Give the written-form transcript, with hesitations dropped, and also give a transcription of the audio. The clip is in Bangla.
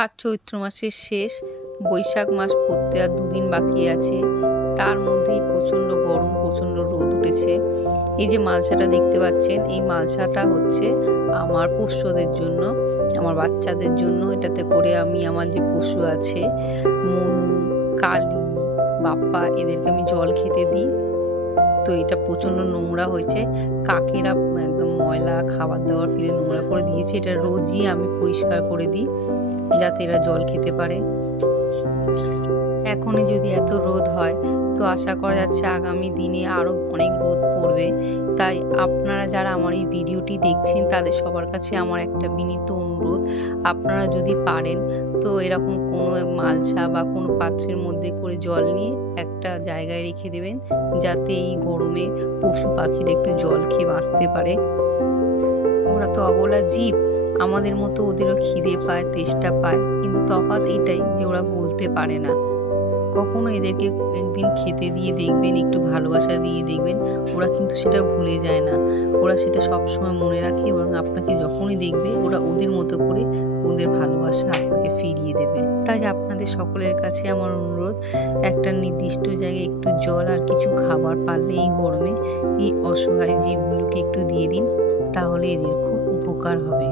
আর চৈত্র মাসের শেষ, বৈশাখ মাস পড়তে আর 2 দিন বাকি আছে। তার মধ্যেই প্রচণ্ড গরম, প্রচণ্ড রোদ উঠেছে। এই যে মালসাটা দেখতে পাচ্ছেন, এই মালসাটা হচ্ছে আমার পোষ্যদের জন্য, আমার বাচ্চাদের জন্য। এটাতে করে আমি আমার যে পশু আছে, মনু, কালী, বাপ্পা, এদেরকে আমি জল খেতে দিই। তো এটা প্রচণ্ড নোংরা হয়েছে, কাকেরা একদম ময়লা খাবার দাবার ফেলে নোংরা করে দিয়েছে। এটা রোজই আমি পরিষ্কার করে দিই যাতে এরা জল খেতে পারে। এখনই যদি এত রোদ হয় তো আশা করা যাচ্ছে আগামী দিনে আরও অনেক রোদ পড়বে। তাই আপনারা যারা আমার এই ভিডিওটি দেখছেন তাদের সবার কাছে আমার একটা বিনীত অনুরোধ, আপনারা যদি পারেন তো এরকম কোনো মালসা বা কোনো পাত্রের মধ্যে করে জল নিয়ে একটা জায়গায় রেখে দেবেন, যাতে এই গরমে পশু পাখিরা একটু জল খেয়ে বাঁচতে পারে। ওরা তো অবলা জীব, আমাদের মতো ওদেরও খিদে পায়, তেষ্টা পায়, কিন্তু তফাৎ এটাই যে ওরা বলতে পারে না। কখনো এদেরকে একদিন খেতে দিয়ে দেখবেন, একটু ভালোবাসা দিয়ে দেখবেন, ওরা কিন্তু সেটা ভুলে যায় না। ওরা সেটা সবসময় মনে রাখে এবং আপনাকে যখনই দেখবে ওরা ওদের মতো করে ওদের ভালোবাসা আপনাকে ফিরিয়ে দেবে। তাই আপনাদের সকলের কাছে আমার অনুরোধ, একটা নির্দিষ্ট জায়গায় একটু জল আর কিছু খাবার পারলে এই গরমে এই অসহায় জীবগুলোকে একটু দিয়ে দিন, তাহলে এদের খুব উপকার হবে।